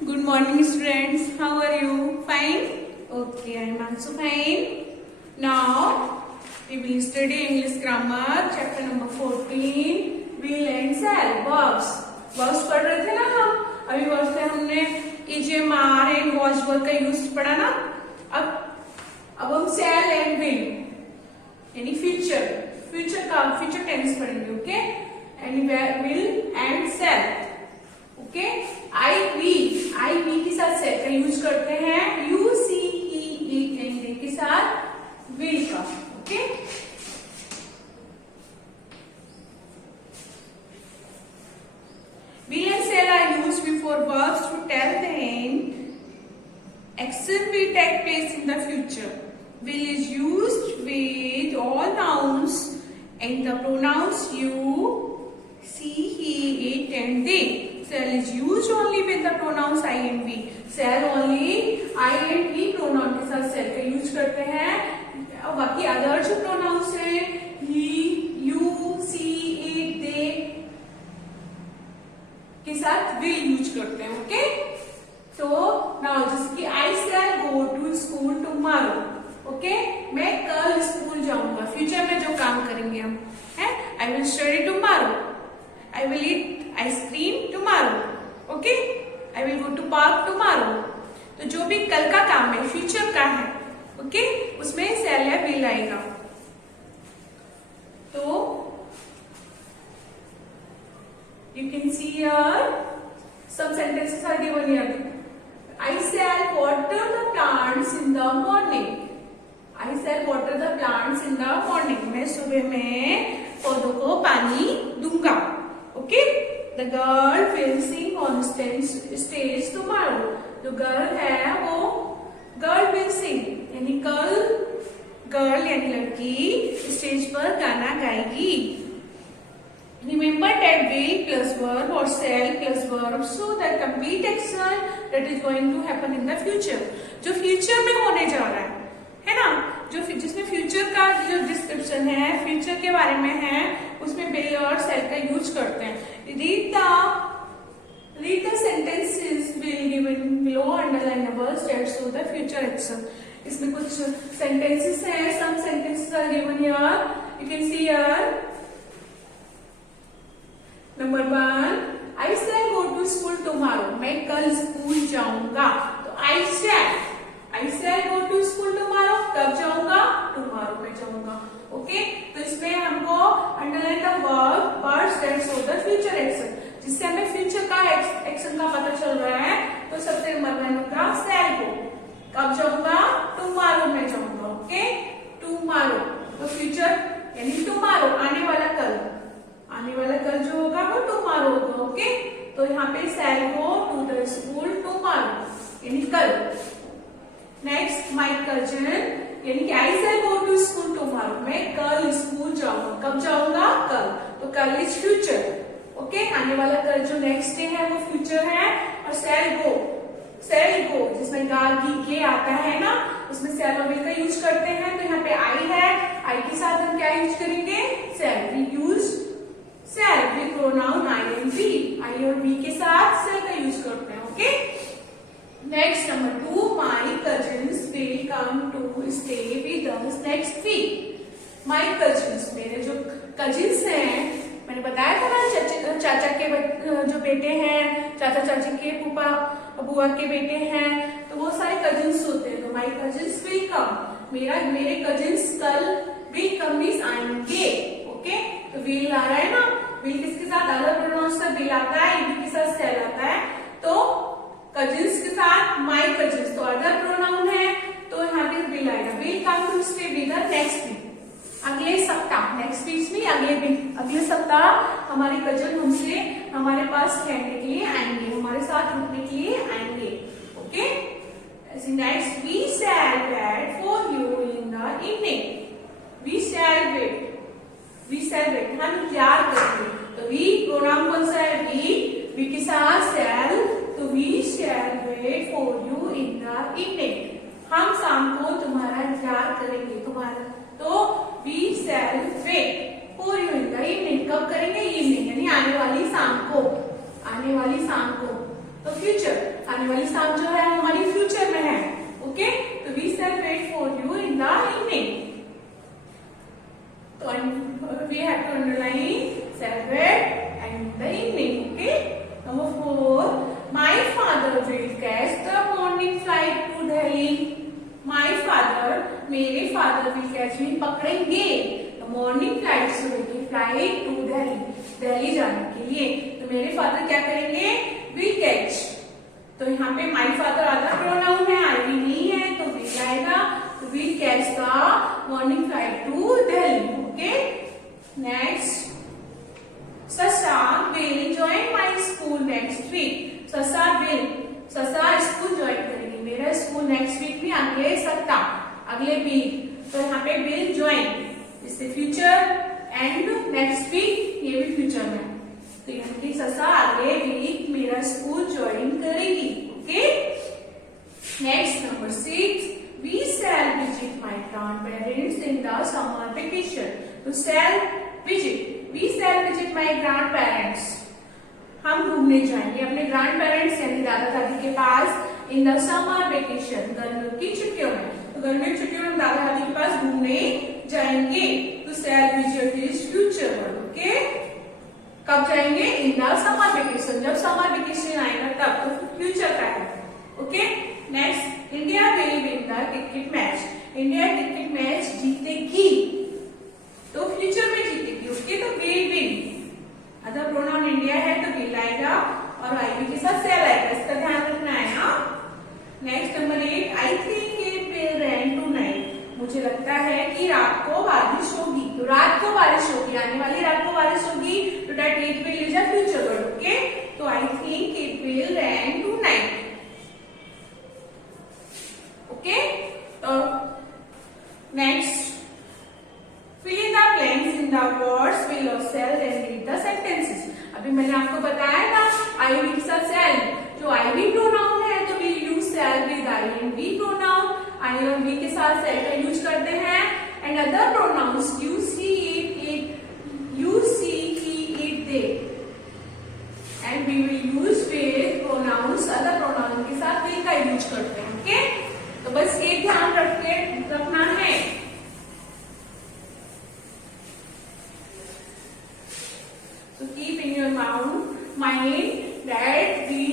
Good morning, students. How are you? Fine? Okay, I am also fine. Now, we will study English grammar, chapter number 14, will and shall, verbs. Verbs पढ़ रहे थे ना हम? अभी verbs में हमने EGM, are and was verb का use पढ़ा ना? अब हम shall and will, यानी future का future tense पढ़ेंगे, okay? And will and shall. Okay I we के साथ सेल का यूज करते हैं, you she he and they के साथ विल का. Okay will and shall are used before verbs to tell the and action will take place in the future. Will is used with all nouns and the pronouns you she he it and they. Shall is used only with the pronouns I and we. Shall only I and we pronoun के साथ shall का use करते हैं. और बाकी अदर जो प्रोनाउंस है he, you, she, it, they के साथ will यूज करते हैं. ओके तो now जैसे कि I shall go to school tomorrow. Okay मैं कल स्कूल जाऊंगा. फ्यूचर में जो काम करेंगे हम है I will study tomorrow. I will eat ice cream tomorrow. Okay? I will go to park tomorrow. तो जो भी कल का काम है, फ्यूचर का है, ओके उसमें shall या will आएगा. तो you can see here some sentences are given here. I shall water the plants in the morning. I shall water the plants in the morning. मैं सुबह में पौधों को पानी दूंगा. Okay? The girl will sing on stage tomorrow. जो गर्ल है वो गर्ल will sing यानी कल गर्ल यानी लड़की स्टेज पर गाना गाएगी. Remember that will plus verb or shall plus verb so that complete action that is going to happen in the future. जो फ्यूचर में होने जा रहा है ना, जो जिसमें फ्यूचर का जो डिस्क्रिप्शन है, फ्यूचर के बारे में है, उसमें will और shall का यूज करते हैं. Read the sentences will given below, underline the words that show the future action. इसमें कुछ sentences हैं, some sentences are given here. You can see here. Number 1, I shall go to school tomorrow. मैं कल स्कूल जाऊंगा. तो I shall go to school tomorrow. कब जाऊंगा? Tomorrow में जाऊंगा. ओके तो इसमें हमको underline the words that show the future action, जिससे हमें फ्यूचर का एक्शन का पता चल रहा है. तो सबसे नंबर 1 होगा shall go. कब जाऊंगा? टुमारो में जाऊंगा. ओके टुमारो तो फ्यूचर यानी टुमारो आने वाला कल जो होगा वो टुमारो होगा. ओके तो यहाँ पे shall go to the school tomorrow यानी कल. नेक्स्ट माय कजिन यानी कि I shall go to school tomorrow. मैं कल स्कूल जाऊंगा. कब जाऊंगा? कल. तो कल इज फ्यूचर. ओके आने वाला कल जो नेक्स्ट डे है वो फ्यूचर है. और shall go जिसमें गा गी के आता है ना, उसमें shall और will का यूज करते हैं. तो यहाँ पे I है, I के साथ हम क्या यूज करेंगे? shall. we use shall with pronoun I and we. I और we के साथ shall का यूज करते हैं. Okay next number 2, my cousins will come to stay with us next week. My cousins मेरे जो कजिन्स हैं, मैंने बताया था ना चाचा के जो बेटे हैं, चाचा चाची के फूफा बुआ के बेटे हैं, तो वो सारे कजिन्स होते हैं. तो माई कजिन्स विल कम, मेरे कजिन्स कल विल कम मींस आएंगे. ओके तो विल आ रहा है ना, विल किसके साथ? अदर प्रोनाउंस से विल आता है, इनके के साथ shall आता है. तो कजिन्स के साथ माई कजिन्स तो अदर प्रोनाउन है, तो यहाँ पे विल आएगा. Will come to stay with us next week. अगले सप्ताह, नेक्स्ट वीक में अगले सप्ताह हमारे कजिन हमसे हमारे पास रहने के लिए आएंगे, हमारे साथ रुकने के लिए आएंगे. Okay next we shall wait for you in the evening. We shall wait हम इंतजार करेंगे. तो वी प्रोनाउन कौन सा है? वी के साथ शैल. तो we shall wait for you in the evening. हम शाम को तुम्हारा इंतजार करेंगे. तो we shall wait for you in the evening. कब करेंगे? इवनिंग यानी आने वाली शाम को. तो फ्यूचर आने वाली मेरे फादर क्या करेंगे, विल कैच। तो यहाँ पे माई फादर अदर प्रोनाउन है, आई वी नहीं है, तो विल आएगा। तो will catch the morning flight to Delhi. Okay, next, Sasa will join my school next week. Sasa school join करेंगे मेरा स्कूल नेक्स्ट वीक में, अगले सप्ताह, अगले वीक। तो यहाँ पे विल ज्वाइन इससे फ्यूचर एंड नेक्स्ट वीक ये भी फ्यूचर में, तो यहाँ पे ससा अगले वीक मेरा स्कूल ज्वाइन करेगी। Okay, next number 6, we shall visit my grand parents in the summer vacation. तो shall visit, we shall visit my grand parents, हम घूमने जाएंगे अपने ग्रैंड पेरेंट्स यानी दादा दादी के पास इन द समर वेकेशन, गर्मियों की छुट्टियों में। तो गर्मियों की छुट्टियों में दादा दादी के पास घूमने जाएंगे। तो shall visit is future word. Okay, कब जाएंगे, इन द समर वेकेशन, जब समर वेकेशन आएगा तब, तो फ्यूचर का है। Okay, next, India will win the cricket match. India cricket match जीतेगी, तो फ्यूचर में जीतेगी। ओके, तो will win, other pronoun India है तो विल आएगा और आईवी के साथ शैल आएगा, इसका ध्यान रखना है ना। Next number 8, I think it will rain tonight. मुझे लगता है कि रात को बारिश होगी, तो रात को बारिश होगी, आने वाली रात को बारिश होगी, तो that it will is a future word. Okay, तो I think it will rain tonight. Okay, तो next, fill in the blanks in the words will of shall and read the sentences। अभी मैंने आपको बताया था I will के साथ shall, जो I will प्रोनाउन है तो we use shall with I and we pronoun, I और we के साथ shall का यूज करते हैं, and other pronouns you see he it they, and we will use with pronouns other pronoun के साथ will का यूज करते हैं। ओके, तो बस ये ध्यान रखना है। So keep in your mind that we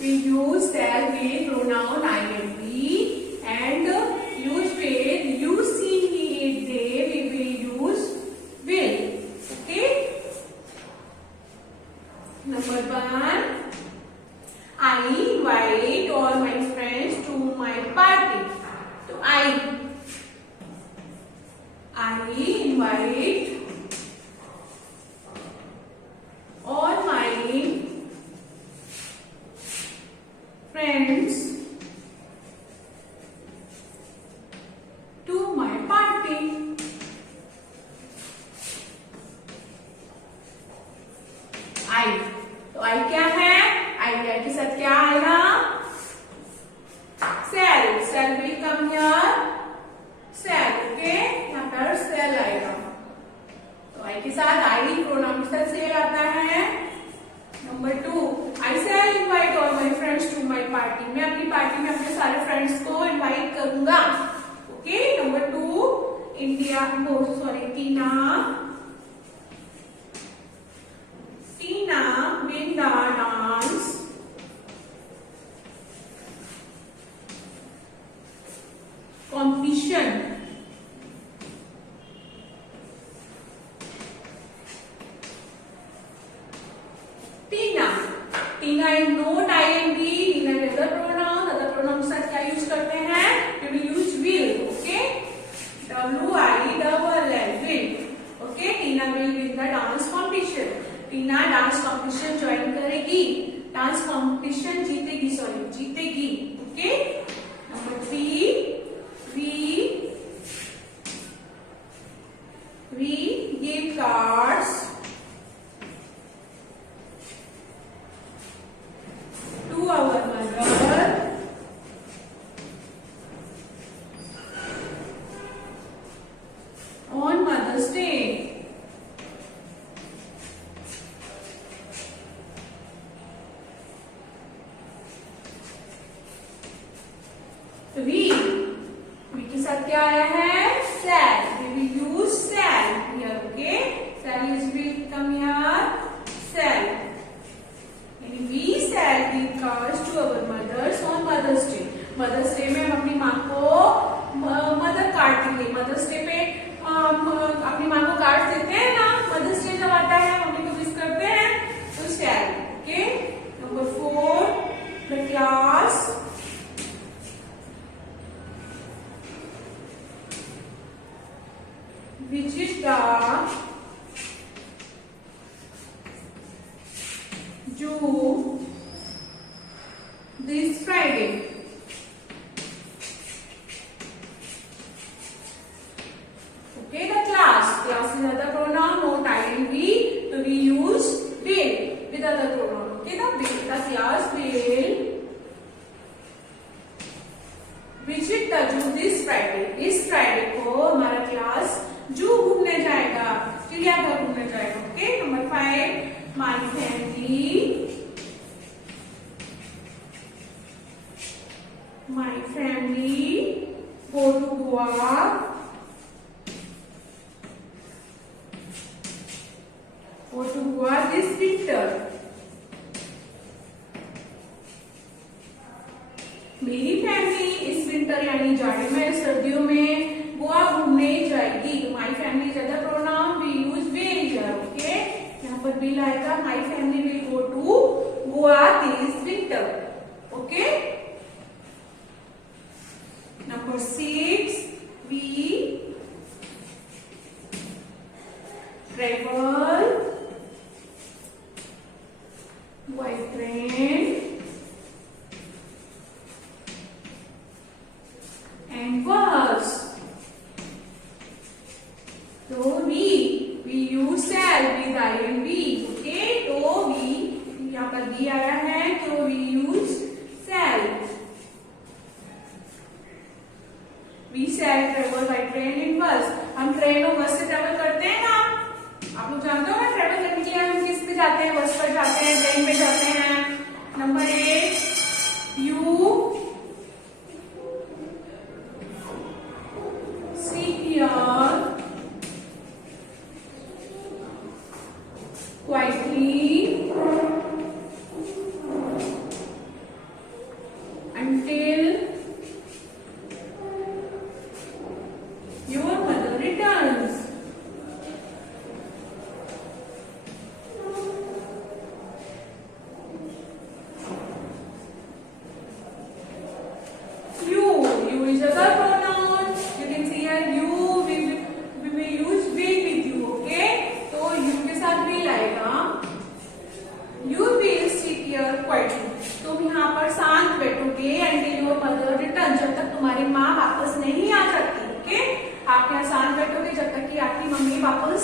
use shall with pronoun I and we, and use with you see he it they we will use will। Okay, number 1, I invite all my friends to my party। तो I invite all my friends to my party। I, तो I क्या है, I के साथ क्या आएगा, shall will come here, shall। Okay, यहाँ पर shall आएगा, तो I के साथ I प्रोनाउन के साथ shall आता है। नंबर 2, I shall invite all my friends to my party। मैं अपनी पार्टी में अपने सारे फ्रेंड्स को इनवाइट करूंगा। Okay, number 2, Tina win the dance competition। Tina is not ing, Tina is other pronoun के साथ क्या यूज करते हैं, we will use will। Okay, will, okay, Tina will win the dance competition। Tina dance competition join करेगी, dance competition जीतेगी। Okay, number 3, we give cards to our mother on Mother's Day। तो we के साथ क्या आया है, shall। we will use shall here। okay, shall is will come here, shall, and we shall give cards to our mothers on Mother's Day। Mother's Day में हम अपनी माँ को मदर कार्ड देंगे। मदर्स डे पे अपनी माँ को कार्ड देते हैं ना, मदर्स डे जब आता है मम्मी को विश करते हैं, तो shall। due this Friday. Okay, the class is other pronoun, not ing, so we use will with other pronoun. Okay, the class will visit the zoo this Friday. इस फ्राइडे को हमारा क्लास जू घूमने जाएगा, चिड़ियाघर घूमने जाएगा. Okay, number 5, my family go to Goa this winter. मेरी family इस विंटर यानी जाड़े में, सर्दियों में गोवा घूमने जाएगी. तो my family is other pronoun, we use will here. Okay, यहाँ पर विल आएगा. My family will go to Goa this winter. Okay, number 6, we travel by train and bus. So we use shall with ing. Okay, तो we यहाँ पर भी आया है, तो we use shall. We shall travel by train and bus. हम ट्रेन और बस से ट्रेवल करते हैं ना. आप लोग जानते हो ना, ट्रेवल करने के लिए हम किस पे जाते हैं? बस पर जाते हैं, ट्रेन पे जाते हैं. नंबर 8, you sit here quietly until your mother returns. You is other pronoun. You can see here you, we may use will with you. Okay, तो you के साथ will आएगा. You will sit here quietly. तुम यहाँ पर शांत बैठोगे until your mother returns. जब तक तुम्हारी माँ वापस नहीं आ जाती. ओके, आप यहाँ शांत बैठोगे जब तक कि आपकी मम्मी वापस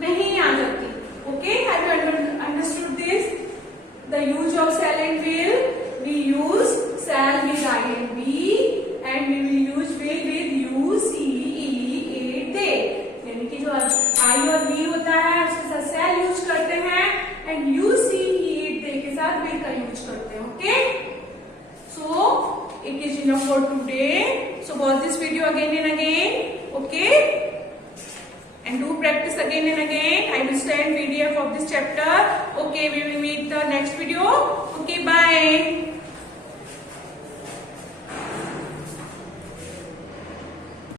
नहीं आ जाती. Okay, have you understood this? The use of shall and will. We use shall with ing and we will use will with you, see, it, they. यानी कि जो I और we होता है उसके साथ shall यूज करते हैं and you, see, it, they के साथ will का यूज करते हैं. Okay, so it is enough for today. So watch this video again and again. Okay, and do practice again and again. I will send PDF of this chapter. Okay, we will meet the next video. Okay, bye.